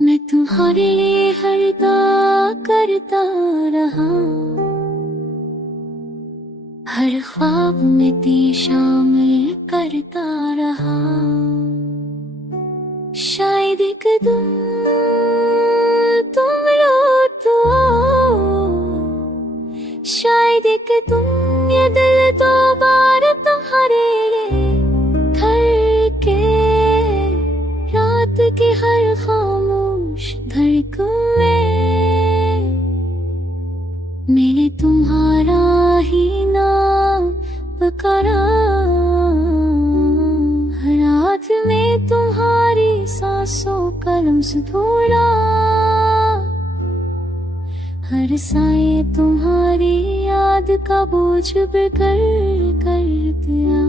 मैं तुम्हारे लिए हरदा करता रहा, हर ख्वाब में ती शामिल करता रहा। शायद एक दिन तुम लौट आओ, शायद एक दिन ये दिल दोबारा तुम्हारे लिए धड़के। रात की हर खामोश धड़कन में मैंने तुम्हारा ही नाम पुकारा। हर रात में तुम्हारी सांसों का लम्स ढूंढा, हर साए तुम्हारी याद का बोझ बिखर कर दिया।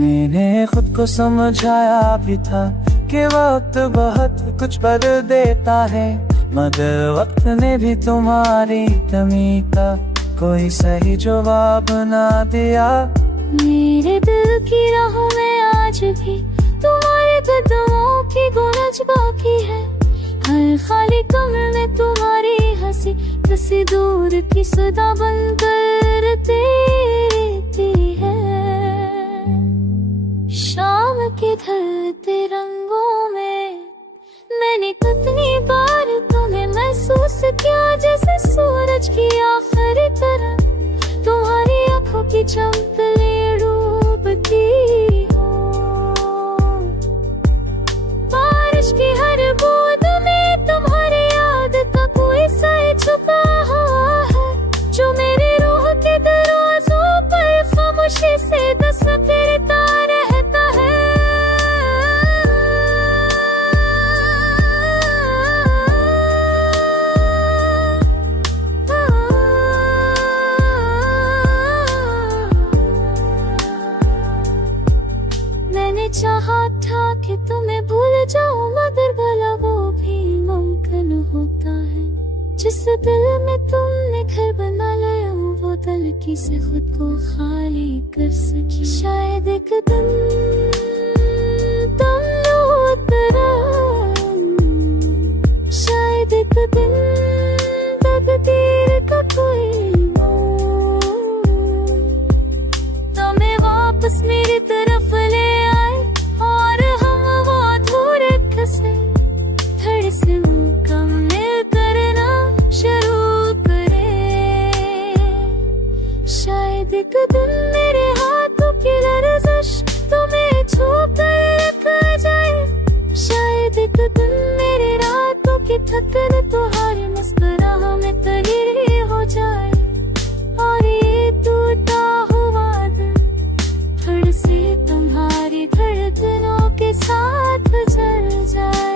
मैंने खुद को समझाया भी था कि वक्त बहुत कुछ बदल देता है, मगर वक्त ने भी तुम्हारी कमी का कोई सही जवाब ना दिया। मेरे दिल की राहों में आज भी तुम्हारे कदमों की गूंज बाकी है। हर खाली कमरे में तुम्हारी हंसी किसी दूर की सदा बन कर देती है। शाम के ढलते रंगों में मैंने कितनी बार तुम्हें महसूस किया, जैसे सूरज की आखिरी तरह तुम्हारी आंखों की चमकली डूबती हो। बारिश की हर बूंद में तुम्हारी याद का कोई सही छुपा हुआ है, जो मेरी रूह के दरवाजों पर खामोशी से दस्तक देता रहता है। मैंने चाहा था कि तुम्हें भूल जाऊं, मगर भला वो भी मुमकिन होता है। जिस दिल में तुमने घर बना लिया, वो दिल किसे खुद को खाली कर सकी। शायद एक दिन तुम लौट आओ, शायद एक दिन तकदीर का कोई मोड़ तुम्हें वापस मेरी तरफ ले आए, और हम वो अधूरे किस्से थोड़े से मुकम्मल करना शुरू करें। शायद एक दिन मेरे हाथों की लर्जिश तुम्हें छू कर रखा जाए, शायद एक दिन मेरी रातों की थकन तुम्हारी मुस्कुराहट में तरीर हो जाए, और ये टूटा हुआ दिल थोड़े से तुम्हारी धड़कनों के साथ जल जाए।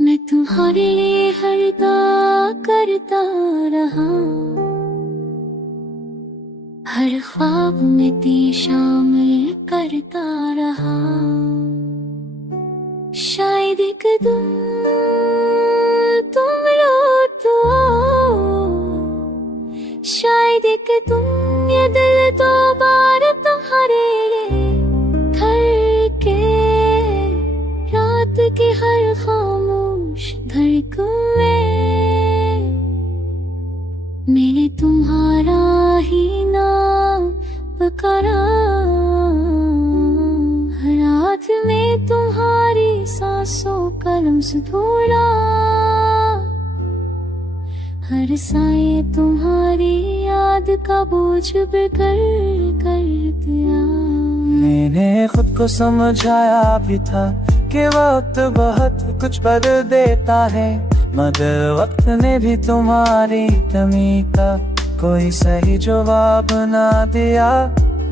मैं तुम्हारे लिए हरदा करता रहा, हर ख्वाब में ती शामिल करता रहा। शायद एक दिन तुम लौट आओ, शायद एक दिन ये दिल दोबारा तुम्हारे लिए धड़के। रात की हर खामोश धड़कन में मैंने तुम्हारा ही नाम पुकारा। हर रात में तुम्हारी सांसों का लम्स ढूंढा, हर साए तुम्हारी याद का बोझ बिखर कर दिया। मैंने खुद को समझाया भी था कि वक्त बहुत कुछ बदल देता है, मगर वक्त ने भी तुम्हारी कमी का कोई सही जवाब ना दिया।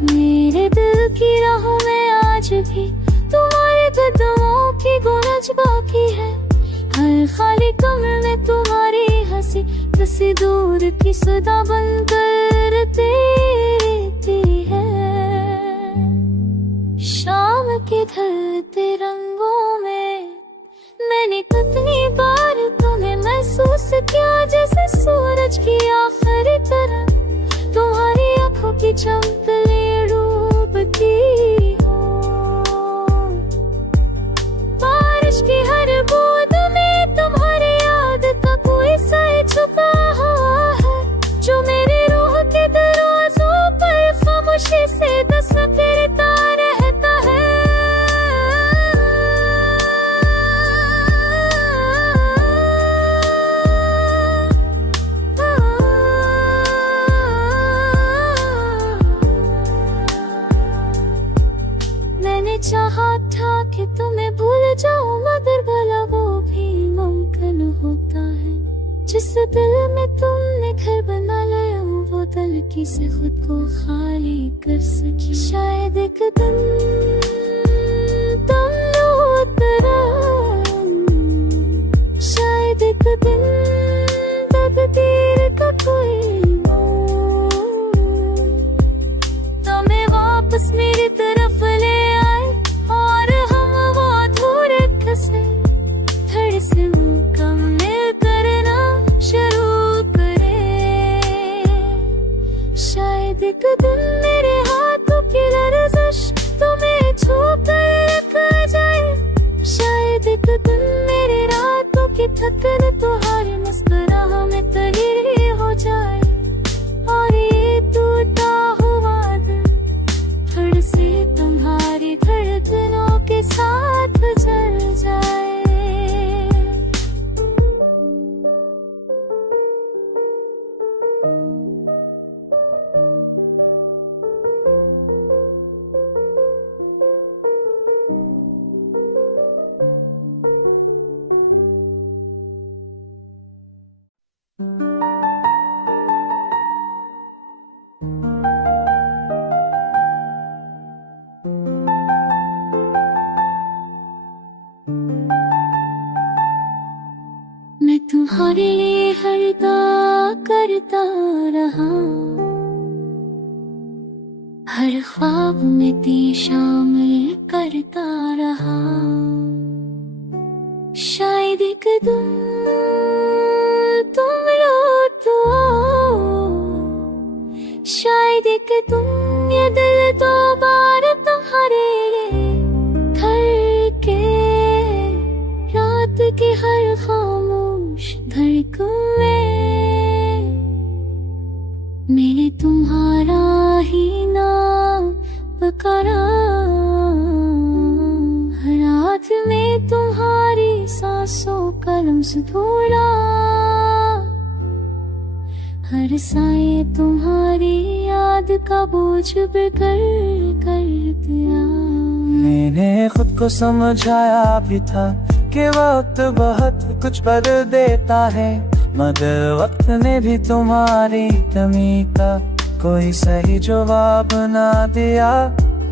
मेरे दिल की राहों में आज भी तुम्हारे कदमों की गूंज बाकी है। हर खाली कमरे में तुम्हारी हंसी किसी दूर की सदा बनकर रहती है। शाम के ढलते रंगों में मैंने कितनी बार तुम्हें महसूस किया, जैसे सूरज की आखिरी तरह तुम्हारी आंखों की चमकली डूबती हो। बारिश की हर बूंद में तुम्हारी याद का कोई सही छुपा हुआ है, जो मेरी रूह के दरवाजों पर खामोशी से दस्तकता रहता है। मैंने चाहा था कि तुम्हें भूल जाऊं, मगर भला वो भी मुमकिन होता है। जिस दिल में तुमने घर बना लिया, वो दिल किसी खुद को खाली कर सकी। शायद एक दिन तुम उतरा, शायद एक दिन तकदीर का कोई मोड़ तुम्हें वापस मेरी तरफ ले आए, और हम वो अधूरे किस्से फिर से मुकम्मल करना शुरू करें। शायद एक दिन मेरे हाथों की लर्जिश तुम्हें छू कर रख जाए, शायद एक दिन मेरी रातों की थकन तुम्हारी मुस्कुराहट में तब्दील हो जाए, और ये टूटा हुआ दिल फिर से तुम्हारी धड़कनों के साथ जल जाए। मैं तुम्हारे लिए हर दुआ करता रहा, हर ख्वाब में ती शामिल करता रहा। शायद एक दिन तुम लौट आओ, शायद एक दिन ये दिल दोबारा तुम्हारे लिए धड़के। रात की हर खामोश धड़कन में मैंने तुम्हारा ही नाम पुकारा। हर रात में तुम्हारी सांसों का लम्स ढूंढा, हर साए तुम्हारी याद का बोझ बेकर कर दिया। मैंने खुद को समझाया भी था कि वक्त बहुत कुछ बदल देता है, मगर वक्त ने भी तुम्हारी कमी का कोई सही जवाब ना दिया।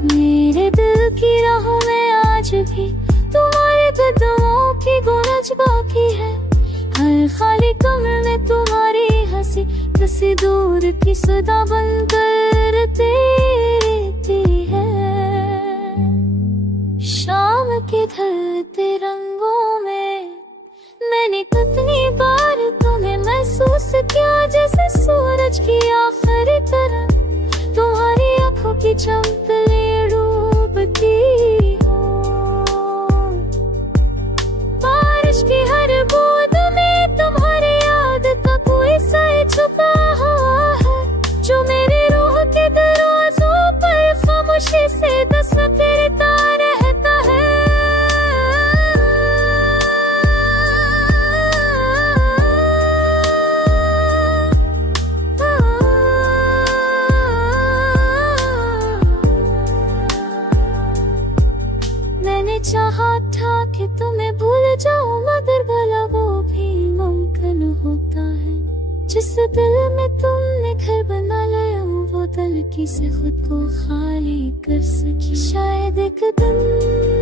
मेरे दिल की राहों में आज भी तुम्हारे कदमों की गूंज बाकी है। हर खाली कमरे में तुम्हारी हंसी किसी दूर की सदा बनकर रहती है। शाम के ढलते रंगों में मैंने कितनी बार तुम्हें महसूस किया, जैसे सूरज की आखिरी तरह तुम्हारी आंखों की चमकली डूबती हो। बारिश की हर बूंद में तुम्हारी याद का कोई सही छुपा हुआ है, जो मेरी रूह के दरवाजों पर खामोशी से दस्तकता रहता है। की से खुद को खाली कर सकी। शायद एक दिन